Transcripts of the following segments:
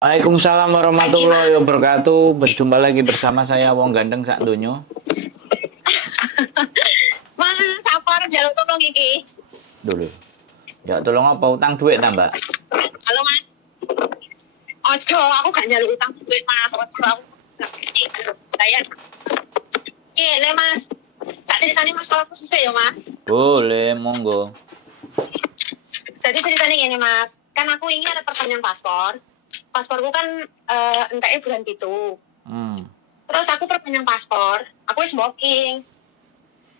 Waalaikumsalam Pagi, warahmatullahi Mas. wabarakatuh. Berjumpa lagi bersama saya Wong Gandeng sak donya. Mas, apa arep njaluk tolong iki? Dulu. Ya tolong apa utang duit ta, Mbak? Halo, Mas. Ojo, aku gak njaluk utang duit, Mas. Ojo, aku gak ngerti. Bayar. Kene, Mas. Tak ceritani masalahku susah ya, Mas. Boleh, monggo. Jadi ceritanya gini, Mas. Kan aku ini ada perpanjang paspor. Pasporku kan enteknya bulan gitu. Terus aku perpanjang paspor. Aku smoking.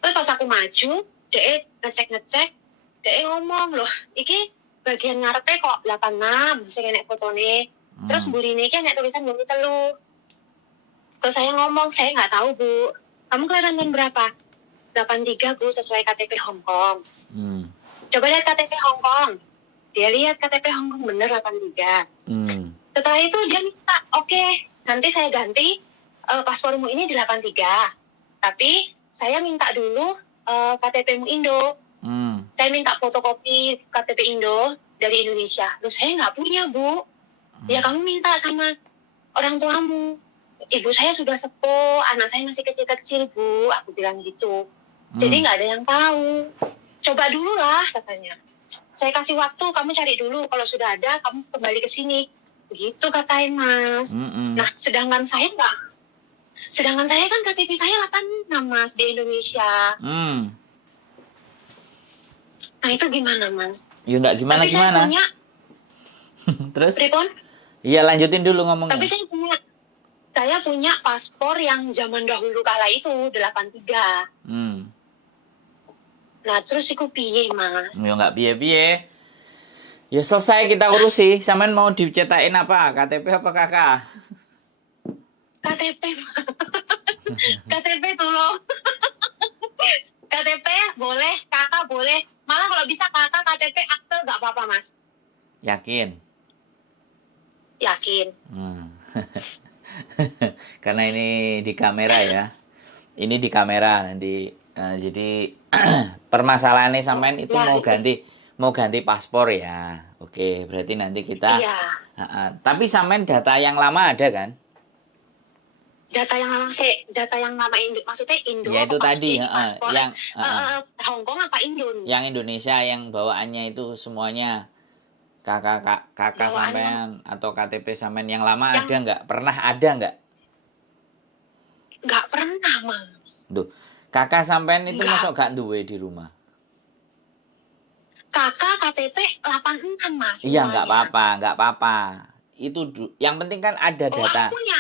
Terus pas aku maju, dia ngecek. Dia ngomong, loh, iki bagian ngarepnya kok 86, sing enek fotone. Terus burine iki enek tulisan 23. Terus saya ngomong, saya nggak tahu, Bu. Kamu kelahiran tahun berapa? 83, Bu, sesuai KTP Hong Kong. Coba lihat KTP Hong Kong. Dia lihat KTP Hong Kong bener 83. Setelah itu dia minta, oke, nanti saya ganti paspormu ini di 83. Tapi saya minta dulu KTP-mu Indo. Saya minta fotokopi KTP Indo dari Indonesia. Terus saya nggak punya, Bu. Ya kamu minta sama orang tuamu. Ibu saya sudah sepuh, anak saya masih kecil-kecil, Bu. Aku bilang gitu. Jadi nggak ada yang tahu. Coba dulu lah, katanya. Saya kasih waktu, kamu cari dulu. Kalau sudah ada, kamu kembali ke sini. Begitu katain, Mas. Nah, sedangkan saya nggak. Sedangkan saya kan KTP saya 86, Mas, di Indonesia. Nah, itu gimana, Mas? Ya enggak gimana. Tapi saya punya. Terus? Pripon? Iya, lanjutin dulu ngomongnya. Tapi saya punya paspor yang zaman dahulu kala itu 83. Nah, terus iku piye, Mas? Ya enggak piye-piye. Ya selesai kita urusi. Sampean mau dicetakin apa? KTP apa KK? KTP. KTP tolong. KTP boleh, kakak boleh. Malah kalau bisa kakak KTP akte nggak apa-apa, Mas. Yakin? Yakin. Karena ini di kamera ya. Ini di kamera nanti. Jadi permasalahannya sampean itu mau ganti paspor ya. Oke, berarti nanti kita. Iya. Tapi sampean data yang lama ada kan? Data yang lama Indo, maksudnya Indo. Ya itu tadi, paspor, yang Hong Kong apa Indo? Yang Indonesia yang bawaannya itu semuanya kakak sampean atau KTP sampean yang lama ada nggak? Pernah ada nggak? Nggak pernah, Mas. Duh, kakak sampean itu masuk gak duwe di rumah? Kakak KTP 86, Mas. Iya, nggak apa-apa. Itu yang penting kan ada data. Aku punya.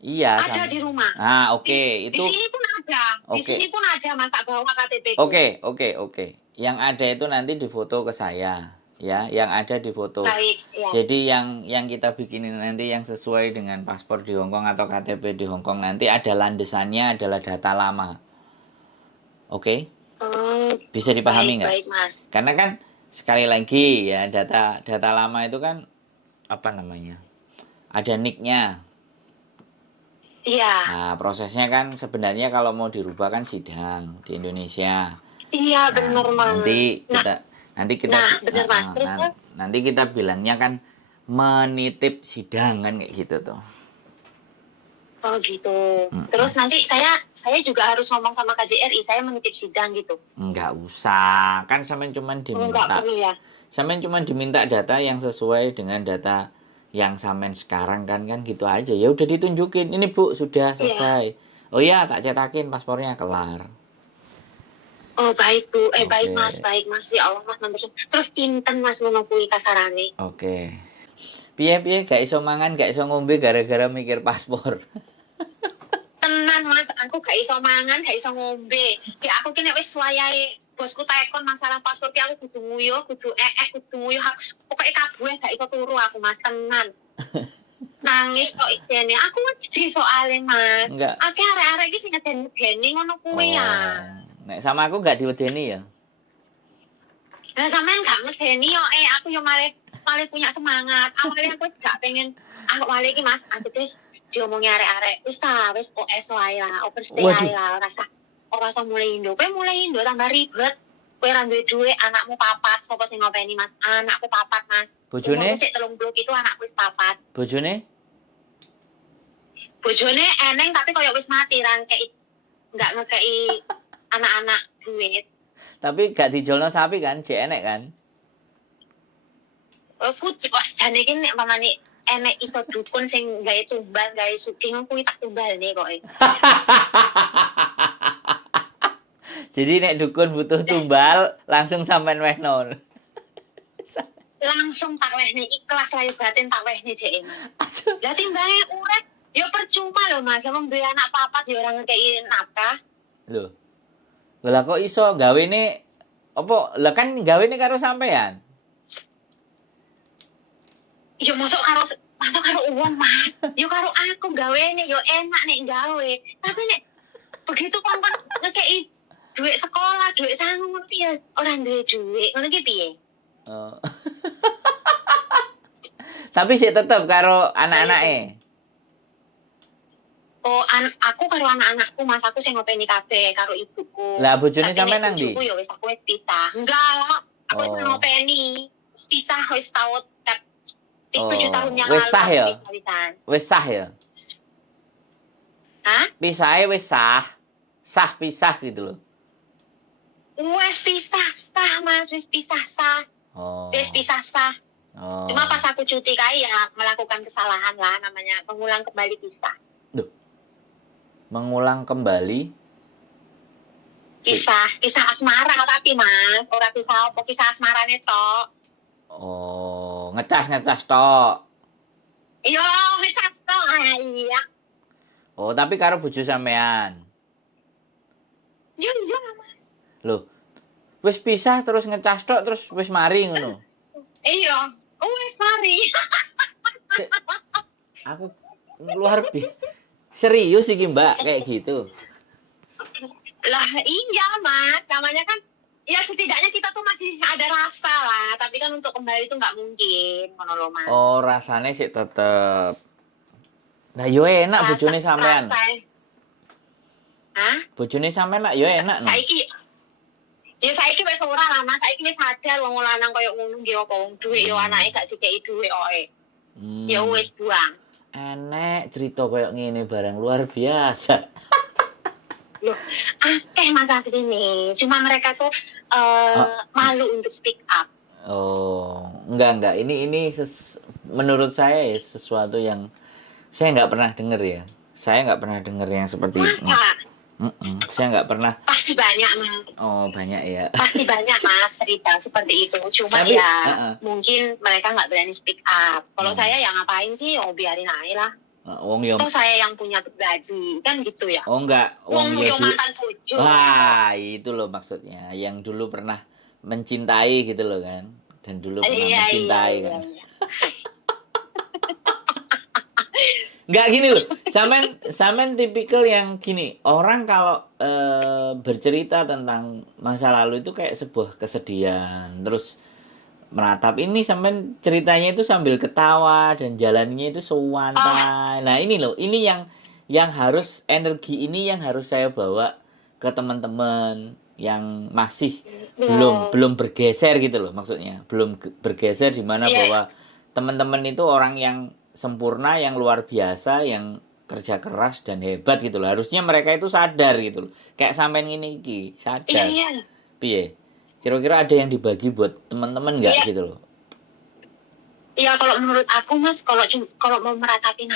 Iya. Ada di rumah. Oke. Itu. Di sini pun ada. Di sini pun ada, Mas, tak bawa KTP. Oke. Yang ada itu nanti difoto ke saya. Ya, yang ada di foto. Baik, ya. Jadi yang kita bikinin nanti yang sesuai dengan paspor di Hong Kong atau KTP di Hong Kong nanti ada landasannya adalah data lama. Oke? Bisa dipahami nggak? Baik, Mas. Karena kan sekali lagi ya data lama itu kan apa namanya? Ada nick-nya. Iya. Nah, prosesnya kan sebenarnya kalau mau dirubah kan sidang di Indonesia. Iya, benar, Mas. Nanti kita benar, Mas. Terus nanti kita bilangnya kan menitip sidang kan kayak gitu tuh. Oh gitu. Terus nanti saya juga harus ngomong sama KJRI, saya menitip sidang gitu. Enggak usah, kan sampean cuma diminta. Enggak perlu ya. Sampean cuma diminta data yang sesuai dengan data yang sampean sekarang kan gitu aja. Ya udah ditunjukin, ini Bu sudah selesai. Yeah. Oh iya, tak cetakin paspornya, kelar. Oh baik, Bu. Baik, Mas. Ya Allah, Mas. Terus pinten, Mas, menopui kasarane. Oke. Piye gak iso mangan, gak iso ngombe gara-gara mikir paspor. Tenan, Mas, aku gak iso mangan, gak iso ngombe. Aku kene wis wayahe bosku tekon masalah paspor ki aku kudu nguyuh, kudu pokoke kabeh gak iso turu aku, Mas, tenan. Nangis kok isine. Aku wedi soalé, Mas. Akeh arek-arek iki sing ngeden-ngedeni ngono kuwi ya. Nek sama aku gak diwedeni ya. Lah sampean gak medeni yo, aku yo malah punya semangat. Awalnya aku gak pengen aku malah iki, Mas, aku wis diomongi arek-arek. Wis OS wae lah, open stay wae lah, ora usah mulai Indo. Kowe mulai Indo tambah ribet. kowe ra duwe dhuwit, anakmu papat, sapa sing ngopeni Mas? Anakku papat, Mas. Bojone? Umurku sik 30 itu anakku wis papat. Bojone? Bojone eneng tapi koyo wis mati ra enggak ngekei anak-anak duit. Tapi gak dijolno sapi kan, jek enek kan? Kudu kok jane iki nek pamane enek iso dukun sing gawe tumbal, gawe suking kuwi tak tumbalne kok. Jadi nek dukun butuh tumbal, langsung sampean wehno. Langsung tak wehne ikhlas layu batin tak wehne dhek Mas. Lah timbange urip ya percuma lho Mas, wong duwe anak papat ya ora ngekei nafkah. Lho. Lah kok iso gawene apa? Lah kan gawene karo sampean. Ya masuk karo uang Mas. Yo karo aku gawene yo enak nek gawe. Tapi nek begitu kon ngekei duit sekolah, duit sangu ngono ya ora duwe duit. Ngono ki piye? Oh. Tapi sih tetep karo anak-anake. Oh, aku karo anak-anakku Mas, aku sing ngopeni kabeh karo ibuku. Lah bojone Tapi sampean nek nang ndi? bojoku ya wis aku wis pisah. Enggak, aku wis Oh. ngopeni. Wis pisah wis tahun 7 Oh, tahun yang wis lalu. sah ya? Pisah-pisahan. Wis sah ya? Hah? Pisahe wis sah. Sah pisah gitu loh. Wis pisah sah Mas, wis pisah sah. Oh. Wis pisah sah. Oh. Cuma pas aku cuti ya melakukan kesalahan lah, namanya mengulang kembali pisah. Mengulang kembali Kisah asmara tapi Mas, ora kisah apa kisah asmarane tok. oh, ngecas tok. Yo, ngecas tok. Iya. Oh, tapi karo bojo sampean. Yo iya Mas. Loh. Wis pisah terus ngecas tok terus wis mari ngono. Iya. Wis mari. Aku luar biasa. Serius iki Mbak kayak gitu. Lah iya Mas, namanya kan ya setidaknya kita tuh masih ada rasa lah, tapi kan untuk kembali itu nggak mungkin, ngono lho Mas. Oh, rasane sih tetep. Nah, yo enak bojone sampean. Hah? Bojone sampean lah yo enak no. Saiki wis ora lah Mas, saiki wis sadar wong lanang koyo ngono nggih apa wong duwe yo anake gak dikeki duwe oke. Ya wis buang. Enek cerita koyo ngene barang luar biasa. Loh, akeh Mas asli nih. Cuma mereka tuh malu untuk speak up. Oh, enggak. Ini menurut saya ya, sesuatu yang saya nggak pernah dengar ya. Saya nggak pernah dengar yang seperti itu. Masa? Saya nggak pernah. Pasti banyak Mas. Oh, banyak ya. Pasti banyak Mas cerita seperti itu. Cuma Tapi, ya mungkin mereka nggak berani speak up. Kalau saya yang ngapain sih? Oh biarin aja lah. Wong yo. Atau saya yang punya pribadi kan gitu ya. Oh enggak, Wong yo mantan bojo. Wah, itu loh maksudnya. Yang dulu pernah mencintai gitu loh kan. Dan dulu pernah mencintai kan. Iya. Enggak gini loh. Sampean tipikal yang gini. Orang kalau bercerita tentang masa lalu itu kayak sebuah kesedihan. Terus meratap ini sampean ceritanya itu sambil ketawa dan jalannya itu sewantai. Nah, ini loh. Ini yang harus energi ini yang harus saya bawa ke teman-teman yang masih belum bergeser gitu loh maksudnya. Belum bergeser di mana bahwa teman-teman itu orang yang sempurna, yang luar biasa, yang kerja keras dan hebat gitu loh. Harusnya mereka itu sadar gitu loh. Kayak sampean ini iki, sadar. Iya. Piye? Kira-kira ada yang dibagi buat teman-teman enggak gitu loh? Iya, kalau menurut aku Mas, kalau mau meratapi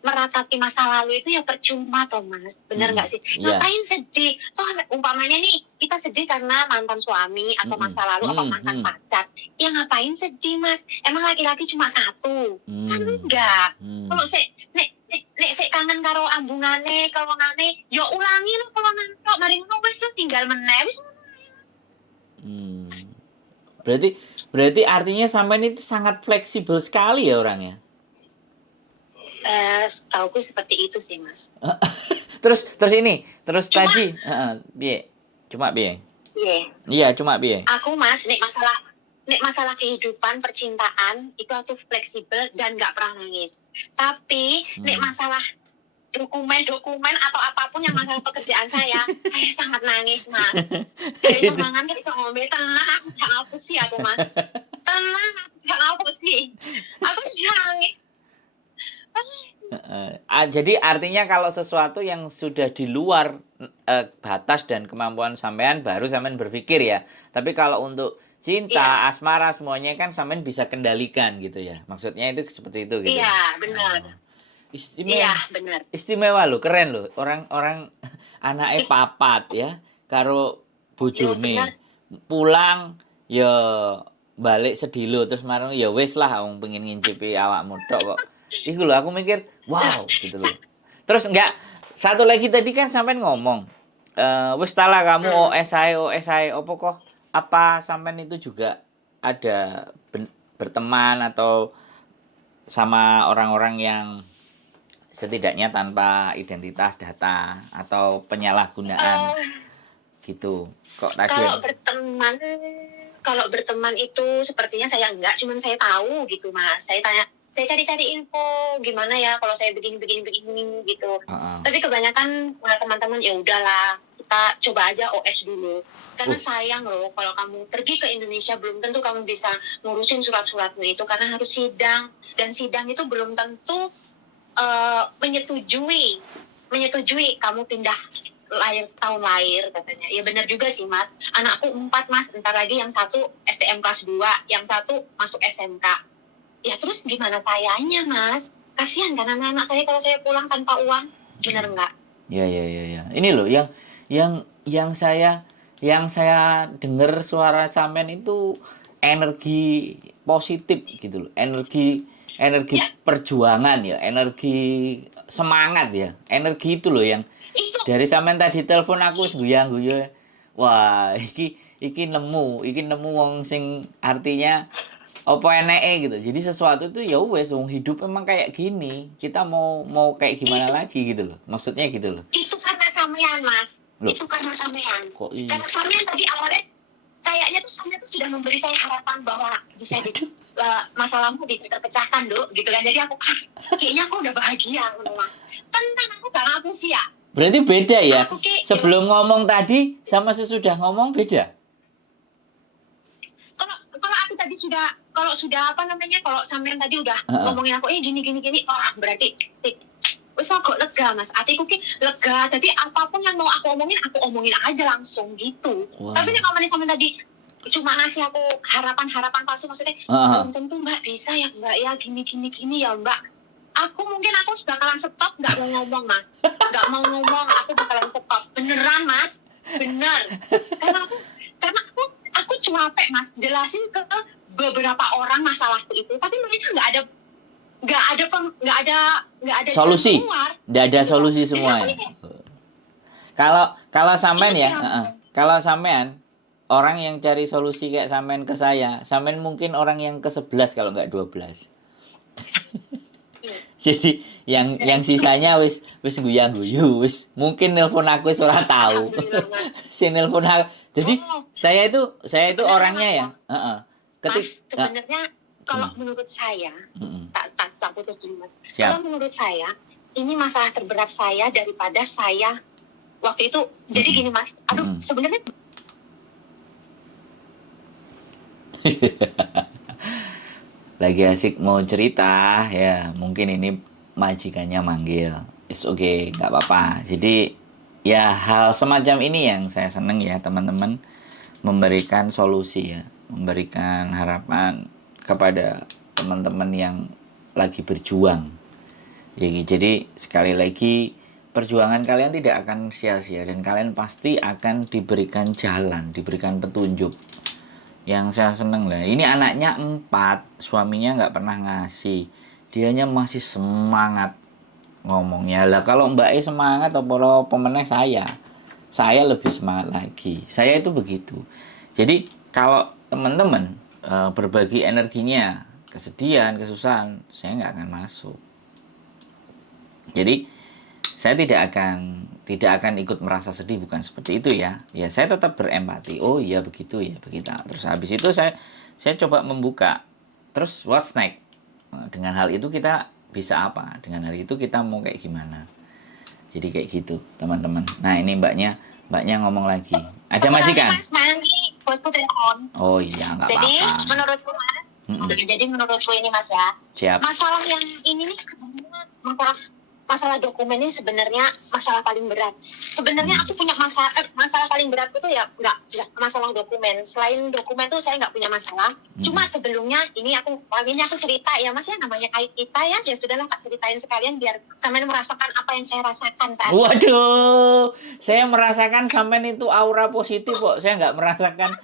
meratapi masa lalu itu ya percuma toh Mas, bener nggak sih? Ngapain sedih? Toh umpamanya nih kita sedih karena mantan suami atau masa lalu atau mantan pacar, ya ngapain sedih Mas? Emang laki-laki cuma satu? Kan enggak. Kalau nek kangen karo ambungane, kawangane, ya ulangi lo kawangan tok, mari ngono wis lo tinggal meneh wis. Berarti artinya sampean itu sangat fleksibel sekali ya orangnya. Setauku seperti itu sih Mas. terus tadi, piye? Cuma piye? Iya, cuma piye? Aku Mas, nek masalah kehidupan, percintaan itu aku fleksibel dan nggak pernah nangis. Tapi nek masalah dokumen atau apapun yang masalah pekerjaan saya sangat nangis, Mas. Gak bisa mangan, gak bisa ngombe, tenang, aku gak ngapus sih aku, Mas. Tenang, aku gak ngapus sih. Aku sih nangis. Jadi artinya kalau sesuatu yang sudah di luar batas dan kemampuan sampean baru sampean berpikir ya. Tapi kalau untuk cinta, asmara semuanya kan sampean bisa kendalikan gitu ya. Maksudnya itu seperti itu gitu. Iya, benar. Istimewa. Iya, benar. Istimewa lo, keren lo. Orang-orang anaknya papat ya, karo bojone. Pulang ya balik sedilo terus marang ya wis lah wong pengen ngincipi awakmu tok kok. Iku lho aku mikir, wow gitu loh. Terus enggak, satu lagi tadi kan sampean ngomong, wis tala kamu OS ae opo kok? Apa sampean itu juga ada berteman atau sama orang-orang yang setidaknya tanpa identitas data atau penyalahgunaan gitu? Kok tadi? Kalau berteman itu sepertinya saya enggak, cuman saya tahu gitu, Mas. Saya cari-cari info gimana ya kalau saya begini gitu. Tapi kebanyakan teman-teman ya udahlah, kita coba aja OS dulu. Karena sayang loh kalau kamu pergi ke Indonesia belum tentu kamu bisa ngurusin surat-suratmu itu karena harus sidang, dan sidang itu belum tentu menyetujui kamu pindah tahun lahir katanya. Ya benar juga sih, Mas. Anakku 4, Mas. Entar lagi yang satu STM kelas 2, yang satu masuk SMK. Ya terus gimana sayanya, Mas? Kasihan kan anak-anak saya kalau saya pulang tanpa uang. Benar enggak? Ya. Ini loh yang saya dengar suara sampean itu energi positif gitu loh. Energi perjuangan ya, energi semangat ya. Energi itu loh yang dari sampean tadi telepon aku guyang-guyu. Wah, iki nemu wong sing artinya apa eneke gitu. Jadi sesuatu itu ya wes wong hidup memang kayak gini. Kita mau kayak gimana lagi gitu loh. Maksudnya gitu loh. Itu karena sampean, Mas. Loh. Itu karena sampean. Kok iya? Karena sampean tadi awalnya kayaknya tuh sampean tuh sudah memberi saya harapan bahwa bisa masalahmu bisa terpecahkan, Dok, gitu kan. Jadi aku kayaknya aku udah bahagia, Mas. Tenang, aku gak ngapus ya. Berarti beda ya? Sebelum ngomong tadi sama sesudah ngomong beda? Kalau aku tadi kalau sampean tadi udah ngomongin aku gini, berarti wis kok lega, Mas. Atiku ki lega. Jadi apapun yang mau aku omongin aja langsung gitu. Tapi nek ngomongin sampean tadi cuma ngasih aku harapan palsu, maksudnya belum tentu Mbak bisa ya, Mbak ya gini ya, Mbak. Aku bakalan stop, nggak mau ngomong, Mas. Nggak mau ngomong, aku bakalan stop. Beneran, Mas. Bener. Karena aku capek, Mas, jelasin ke beberapa orang masalahku itu, tapi mereka nggak ada solusi. Nggak ada solusi semua ya. Kalau sampean ya, kalau sampean orang yang cari solusi kayak sampean ke saya, sampean mungkin orang yang ke-11 kalau nggak 12. Jadi yang sisanya wis guyang-guyu, wis mungkin nelpon aku wis ora tahu. Si nelpon aku. Jadi saya itu orangnya ya, sebenarnya kalau menurut saya, tak putus dulu, Mas. Kalau menurut saya, ini masalah terberat saya daripada saya waktu itu. Jadi gini, Mas. Aduh, sebenarnya lagi asik mau cerita ya, mungkin ini majikannya manggil. It's okay, nggak apa-apa. Jadi ya hal semacam ini yang saya seneng ya, teman-teman, memberikan solusi ya, memberikan harapan kepada teman-teman yang lagi berjuang ya. Jadi sekali lagi, perjuangan kalian tidak akan sia-sia dan kalian pasti akan diberikan jalan, diberikan petunjuk. Yang saya seneng lah, ini anaknya 4, suaminya nggak pernah ngasih, dianya masih semangat ngomongnya. Lah kalau Mbak E semangat apa pemenang saya lebih semangat lagi. Saya itu begitu. Jadi kalau teman-teman berbagi energinya, kesedihan, kesusahan, saya nggak akan masuk. Jadi saya tidak akan ikut merasa sedih, bukan seperti itu ya. Ya saya tetap berempati. Oh iya begitu ya, begitu. Terus habis itu saya coba membuka. Terus what's next? Dengan hal itu kita bisa apa? Dengan hal itu kita mau kayak gimana? Jadi kayak gitu, teman-teman. Nah, ini mbaknya ngomong lagi. Ada majikan? Mas, mandi, bosku telepon. Oh iya, nggak Jadi apa-apa. menurutku Mas, jadi menurutku ini Mas ya, Siap. masalah yang ini nih sebenarnya masalah dokumen ini sebenarnya masalah paling berat. Sebenarnya aku punya masalah paling berat itu ya nggak masalah dokumen. Selain dokumen tuh saya nggak punya masalah. Cuma sebelumnya ini aku cerita ya Mas ya, namanya kait kita ya sudahlah tak ceritain sekalian biar sampean merasakan apa yang saya rasakan saat ini. Waduh, saya merasakan sampean itu aura positif kok. Saya nggak merasakan.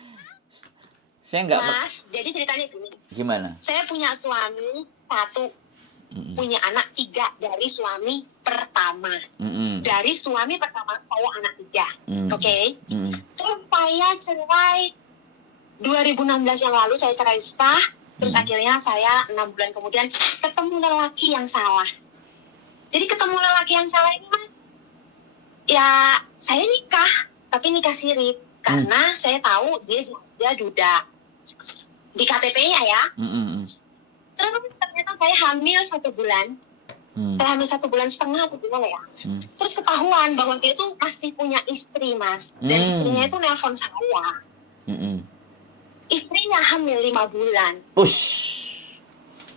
Mas, jadi ceritanya gini. Gimana? Saya punya suami satu, punya anak 3 dari suami pertama. Dari suami pertama saya anak 3. Oke. Terus saya cerai 2016 yang lalu, saya cerai sah. Terus akhirnya saya 6 bulan kemudian ketemu lelaki yang salah. Jadi ketemu lelaki yang salah ini kan, ya saya nikah, tapi nikah siri. Karena saya tahu dia duda di KTP-nya ya. Terus ternyata saya hamil 1 bulan. Saya hamil 1 bulan setengah atau gimana ya. Terus ketahuan bahwa dia tuh masih punya istri, Mas. Dan istrinya itu nelpon saya. Istrinya hamil 5 bulan.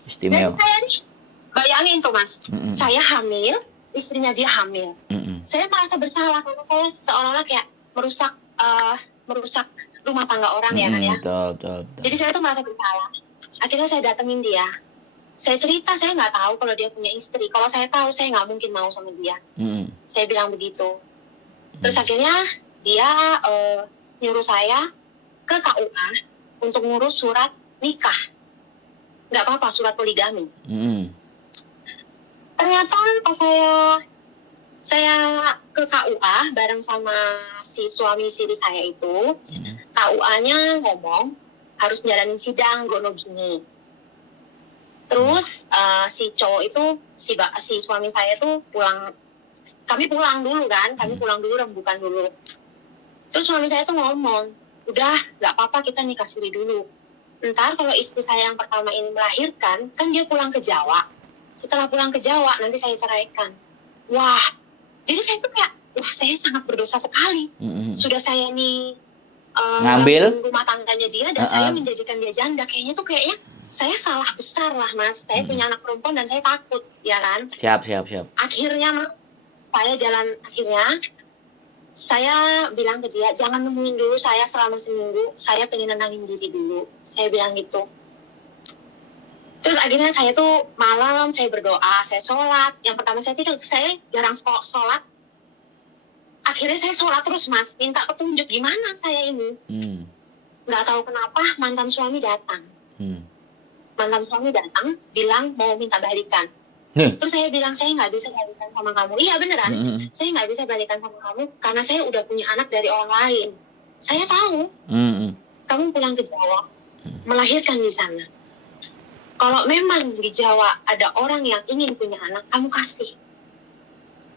Istimewa. Dan saya nih, bayangin tuh Mas. Saya hamil, istrinya dia hamil. Saya merasa bersalah karena saya seolah-olah kayak merusak rumah tangga orang ya kan ya. Betul. Jadi saya tuh merasa bersalah. Akhirnya saya datengin dia. Saya cerita, saya nggak tahu kalau dia punya istri. Kalau saya tahu, saya nggak mungkin mau sama dia. Saya bilang begitu. Terus akhirnya dia nyuruh saya ke KUA untuk ngurus surat nikah. Nggak apa-apa, surat poligami. Ternyata pas saya ke KUA bareng sama si suami istri saya itu, KUA-nya ngomong harus menjalani sidang gono gini. Terus si cowok itu, si suami saya tuh kami pulang dulu rembukan dulu. Terus suami saya tuh ngomong, udah gak apa-apa kita nikah siri dulu. Ntar kalau istri saya yang pertama ini melahirkan, kan dia pulang ke Jawa. Setelah pulang ke Jawa, nanti saya ceraikan. Wah, jadi saya tuh kayak, wah saya sangat berdosa sekali. Sudah saya nih ngambil rumah tangganya dia dan saya menjadikan dia janda. Kayaknya saya salah besar lah Mas. Saya punya anak perempuan dan saya takut, ya kan? Siap. Akhirnya saya bilang ke dia, jangan nemuin dulu saya selama seminggu. Saya pengen nenangin diri dulu. Saya bilang gitu. Terus akhirnya saya tuh malam, saya berdoa, saya sholat. Yang pertama saya tidur, saya jarang sholat. Akhirnya saya sholat terus Mas, minta petunjuk gimana saya ini. Nggak tahu kenapa mantan suami datang. Mantan suami datang, bilang mau minta balikan. Terus saya bilang, saya nggak bisa balikan sama kamu. Iya beneran, saya nggak bisa balikan sama kamu karena saya udah punya anak dari orang lain. Saya tahu, kamu pulang ke Jawa, melahirkan di sana. Kalau memang di Jawa ada orang yang ingin punya anak, kamu kasih.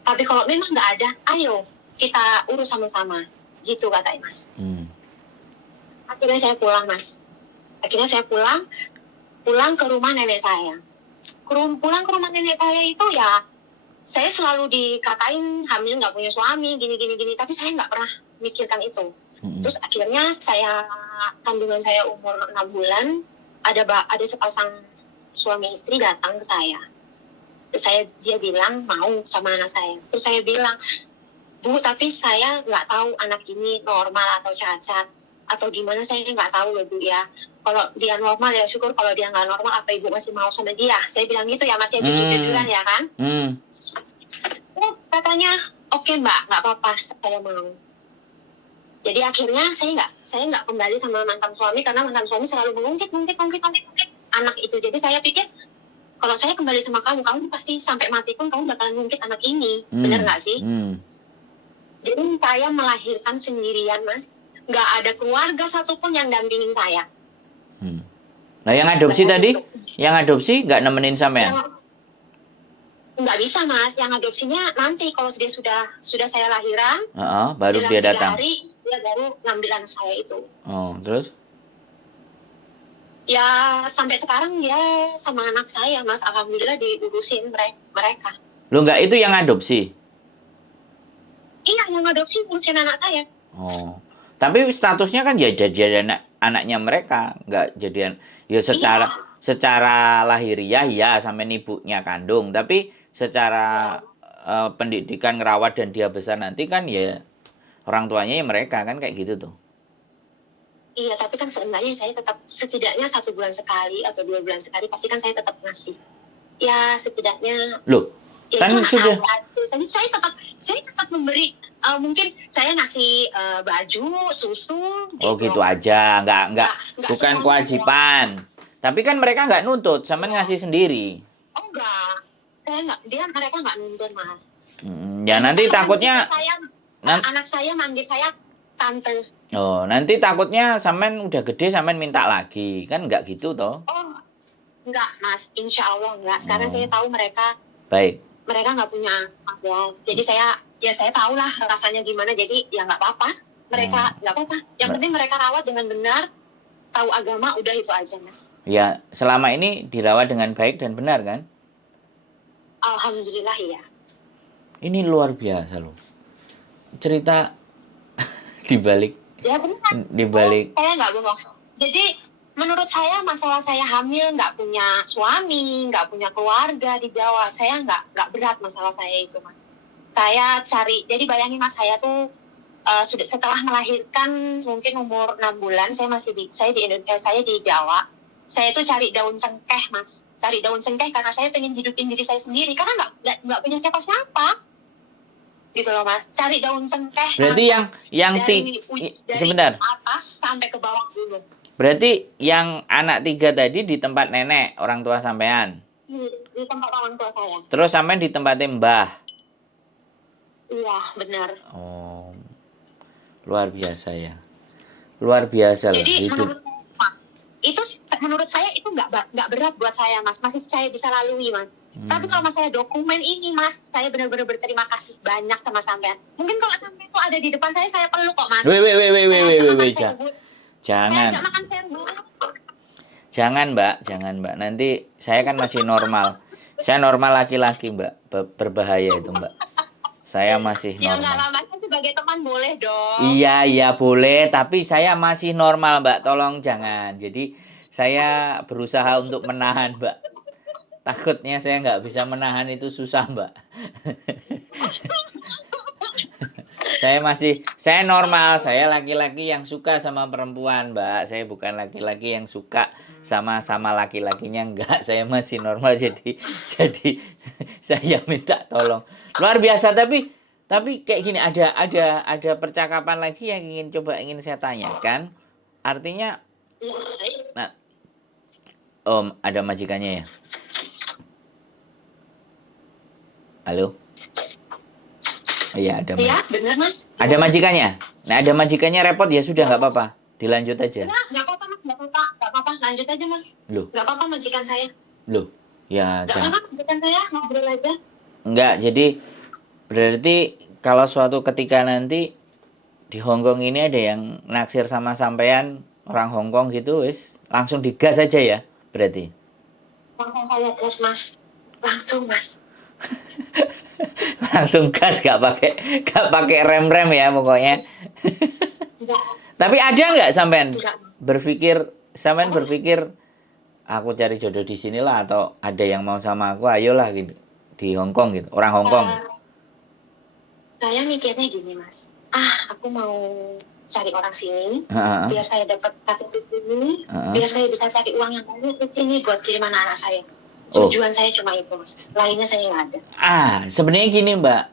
Tapi kalau memang nggak ada, ayo kita urus sama-sama. Gitu kata Mas. Akhirnya saya pulang Mas. Akhirnya saya pulang ke rumah nenek saya. Pulang ke rumah nenek saya itu ya, saya selalu dikatain hamil nggak punya suami, gini. Tapi saya nggak pernah mikirkan itu. Terus akhirnya kandungan saya umur 6 bulan, ada sepasang suami istri datang ke saya. Terus dia bilang mau sama anak saya. Terus saya bilang, Bu, tapi saya nggak tahu anak ini normal atau cacat atau gimana, saya nggak tahu loh Bu ya. Kalau dia normal ya syukur, kalau dia nggak normal apa Ibu masih mau sama dia? Saya bilang gitu ya Mas, ya jujur-jujuran ya kan. Katanya oke Mbak, nggak apa-apa, saya mau. Jadi akhirnya saya nggak kembali sama mantan suami karena mantan suami selalu mengungkit anak itu. Jadi saya pikir kalau saya kembali sama kamu pasti sampai mati pun kamu bakalan ngungkit anak ini, benar nggak sih? Jadi saya melahirkan sendirian Mas, nggak ada keluarga satupun yang dampingin saya. Nah yang adopsi tadi, yang adopsi nggak nemenin sampean? Nggak bisa Mas, yang adopsinya nanti kalau dia sudah saya lahiran, baru dia datang. Dia baru ngambil anak saya itu. Terus? Ya sampai sekarang dia sama anak saya Mas, alhamdulillah diurusin mereka. Lo nggak itu yang adopsi? Iya, yang ngadopsi ngurusin anak saya. Oh. Tapi statusnya kan ya jadi anaknya mereka, nggak jadian ya Iya. secara lahiriah ya sampai ibunya kandung, tapi secara pendidikan ngerawat dan dia besar nanti kan ya orang tuanya ya mereka kan kayak gitu tuh. Iya, tapi kan seenggaknya saya tetap setidaknya 1 bulan sekali atau 2 bulan sekali pasti kan saya tetap ngasih. Ya setidaknya. Loh, Ya kan itu sudah. Jadi saya tetap memberi. Mungkin saya ngasih baju, susu. Oh gitu aja, nggak Nggak bukan semuanya. kewajiban. Tapi kan mereka nggak nuntut, sama ngasih sendiri. Oh enggak, saya nggak. Mereka nggak nuntut mas. Ya nanti takutnya. Anak saya mandi saya tante. Oh, nanti takutnya sampean udah gede sampean minta lagi. Kan nggak gitu toh. Oh, enggak, Mas. Insya Allah enggak. Sekarang saya tahu mereka baik. Mereka nggak punya ya. Jadi saya tahu lah rasanya gimana. Jadi ya nggak apa-apa. Mereka nggak apa-apa. Yang penting mereka rawat dengan benar, tahu agama, udah itu aja, Mas. Ya, selama ini dirawat dengan baik dan benar kan? Alhamdulillah ya. Ini luar biasa loh. Cerita dibalik. Ya benar. Dibalik. Saya nggak bohong. Jadi menurut saya masalah saya hamil, nggak punya suami, nggak punya keluarga di Jawa, saya nggak berat masalah saya itu, Mas. Saya cari, jadi bayangin Mas, saya tuh sudah setelah melahirkan mungkin umur 6 bulan, saya di Indonesia, saya di Jawa. Saya tuh cari daun cengkeh, Mas. Cari daun cengkeh karena saya pengen hidupin diri saya sendiri, karena nggak punya siapa-siapa. Gitu loh Mas, cari daun cengkeh. Berarti dari sebentar atas sampai ke bawah dulu. Berarti yang anak 3 tadi di tempat nenek orang tua sampean? Di tempat orang tua saya. Terus sampean di tempatnya mbah? Iya benar. Oh, luar biasa ya, luar biasa loh hidup. Menurut saya itu nggak berat buat saya Mas, masih saya bisa lalui Mas. Tapi kalau masalah dokumen ini Mas, saya benar-benar berterima kasih banyak sama sampean. Mungkin kalau sampean itu ada di depan saya peluk kok Mas. Jangan. Jangan Mbak. Nanti saya kan masih normal. Saya normal laki-laki Mbak. Berbahaya itu Mbak. Saya masih normal. Ya enggak, Mas, sebagai teman boleh dong. Iya boleh. Tapi saya masih normal Mbak. Tolong jangan. Jadi saya berusaha untuk menahan Mbak. Takutnya saya nggak bisa menahan itu susah Mbak. Saya normal, saya laki-laki yang suka sama perempuan, Mbak. Saya bukan laki-laki yang suka sama laki-lakinya, enggak. Saya masih normal, jadi saya minta tolong. Luar biasa, tapi kayak gini, ada percakapan lagi yang ingin saya tanyakan. Artinya, nah, Om, ada majikannya ya? Halo? Iya, ada. Iya, benar, Mas. Ada majikannya. Nah, ada majikannya repot ya sudah nggak apa-apa. Dilanjut aja. Nggak apa-apa, Mas. Nggak apa-apa. Lanjut aja, Mas. Loh. Nggak apa-apa majikan saya. Loh. Ya, nggak apa-apa majikan saya, ngobrol aja. Enggak, jadi berarti kalau suatu ketika nanti di Hongkong ini ada yang naksir sama sampean orang Hongkong gitu, wis langsung digas aja ya, berarti. Langsung saya gas, Mas. Langsung, Mas. Langsung gas, gak pakai rem ya pokoknya. Enggak. Tapi ada nggak sampean berpikir aku cari jodoh di sinilah, atau ada yang mau sama aku, ayolah gitu di Hongkong gitu, orang Hongkong. Saya mikirnya gini Mas, aku mau cari orang sini, biar saya dapat KTP ini, biar saya bisa cari uang yang banyak di sini buat kiriman anak saya. Tujuan saya cuma itu Mas, lainnya saya nggak ada. Sebenarnya gini Mbak,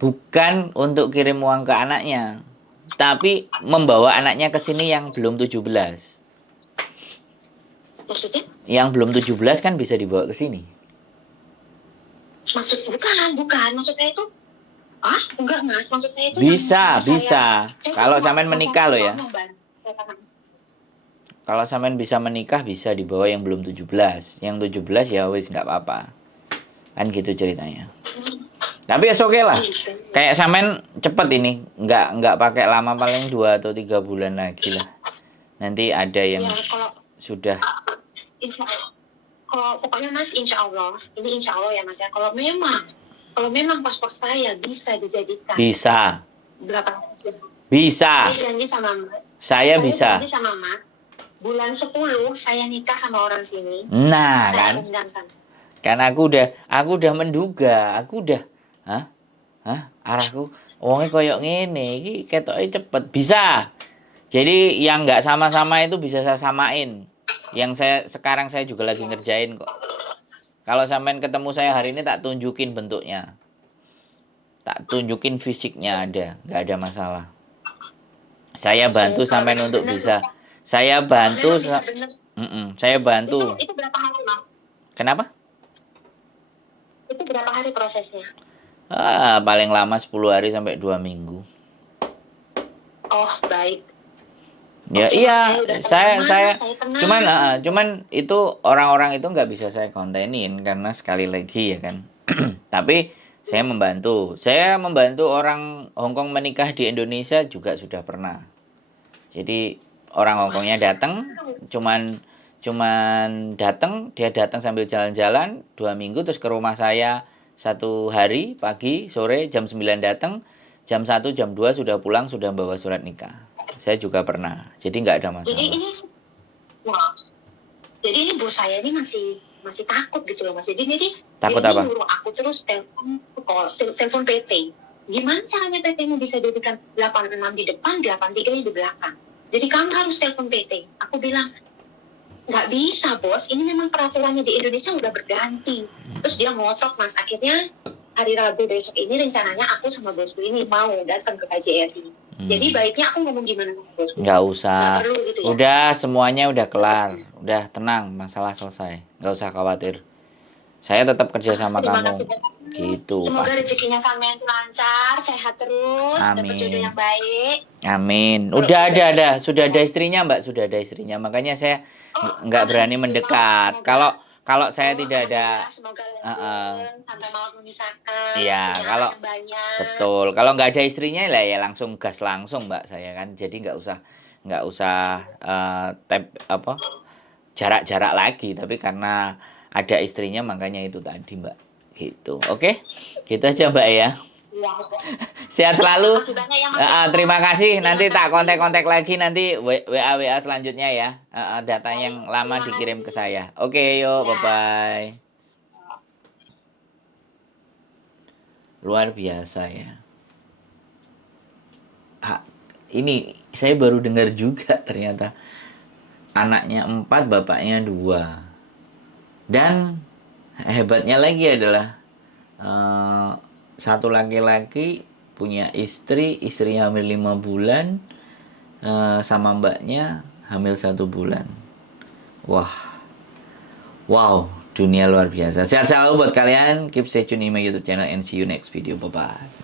bukan untuk kirim uang ke anaknya, tapi membawa anaknya ke sini yang belum 17. Maksudnya? Yang belum 17 kan bisa dibawa ke sini. Bukan. Maksud saya itu, enggak Mas, maksud saya itu bisa. Kalau sampean menikah loh ya. Kalau sampean bisa menikah, bisa dibawa yang belum 17. Yang 17 ya wis nggak apa-apa. Kan gitu ceritanya. Tapi ya oke lah. Kayak sampean cepet ini, nggak pakai lama, paling 2 atau 3 bulan lagi lah. Nanti ada yang sudah. Kalau pokoknya Mas, insya Allah ya Mas ya. Kalau memang paspor saya bisa dijadikan. Bisa. Berapa? Bisa. Saya janji sama Mbak. Saya bisa. Janji sama Mbak. Bulan 10 saya nikah sama orang sini. Nah, Saya kan. undang sana. Kan aku udah menduga, hah? Arahku wonge koyok ngene iki ketoke cepet. Bisa. Jadi yang nggak sama-sama itu bisa saya samain. Yang sekarang saya juga lagi ngerjain kok. Kalau sampean ketemu saya hari ini tak tunjukin bentuknya. Tak tunjukin fisiknya ada, nggak ada masalah. Saya bantu sampean untuk bisa. Saya bantu saya bantu. Itu berapa hari, Bang? Kenapa? Itu berapa hari prosesnya? Paling lama 10 hari sampai 2 minggu. Oh, baik. Ya Oke, iya, saya cuman itu orang-orang itu nggak bisa saya kontenin karena sekali lagi ya kan. Tapi saya membantu orang Hongkong menikah di Indonesia juga sudah pernah. Jadi orang Hongkongnya datang, cuman dia datang sambil jalan-jalan 2 minggu terus ke rumah saya 1 hari pagi sore jam 9 datang, jam 1 jam 2 sudah pulang sudah bawa surat nikah. Saya juga pernah, jadi nggak ada masalah. Jadi ini bos saya ini masih takut gitu loh Mas. Jadi takut apa? Nyuruh aku terus telepon PT. Gimana caranya PT-mu bisa jadikan 86 di depan, 83 di belakang? Jadi kamu harus telepon PT. Aku bilang nggak bisa bos, ini memang peraturannya di Indonesia udah berganti. Terus dia ngotot Mas, akhirnya hari Rabu besok ini rencananya aku sama bosku ini mau datang ke KJRI. Jadi baiknya aku ngomong gimana sama bosku? Nggak usah. Nggak perlu gitu ya? Udah semuanya udah kelar. Udah tenang, masalah selesai. Nggak usah khawatir. Saya tetap kerja sama kamu. Gitu. Semoga rezekinya sampean lancar, sehat terus, dapat jodoh yang baik. Amin. Udah ada. Sudah ada istrinya, Mbak. Sudah ada istrinya. Makanya saya nggak berani mendekat. Kalau saya tidak ada, sampai mau memisahkan. Iya, kalau betul. Kalau nggak ada istrinya lah ya langsung gas langsung Mbak saya kan. Jadi nggak usah jarak-jarak lagi. Tapi karena ada istrinya makanya itu tadi Mbak. Gitu. Oke, gitu aja Mbak ya. Sehat selalu. Terima kasih. Nanti tak kontak lagi nanti WA selanjutnya ya. Data yang lama dikirim ke saya. Oke, yuk, bye-bye. Luar biasa ya. Ini saya baru dengar juga ternyata anaknya 4, bapaknya 2. Dan hebatnya lagi adalah satu laki-laki punya istri hamil 5 bulan, sama mbaknya hamil 1 bulan. Wow, dunia luar biasa. Sehat selalu buat kalian. Keep stay tune in my YouTube channel and see you next video. Bye bye.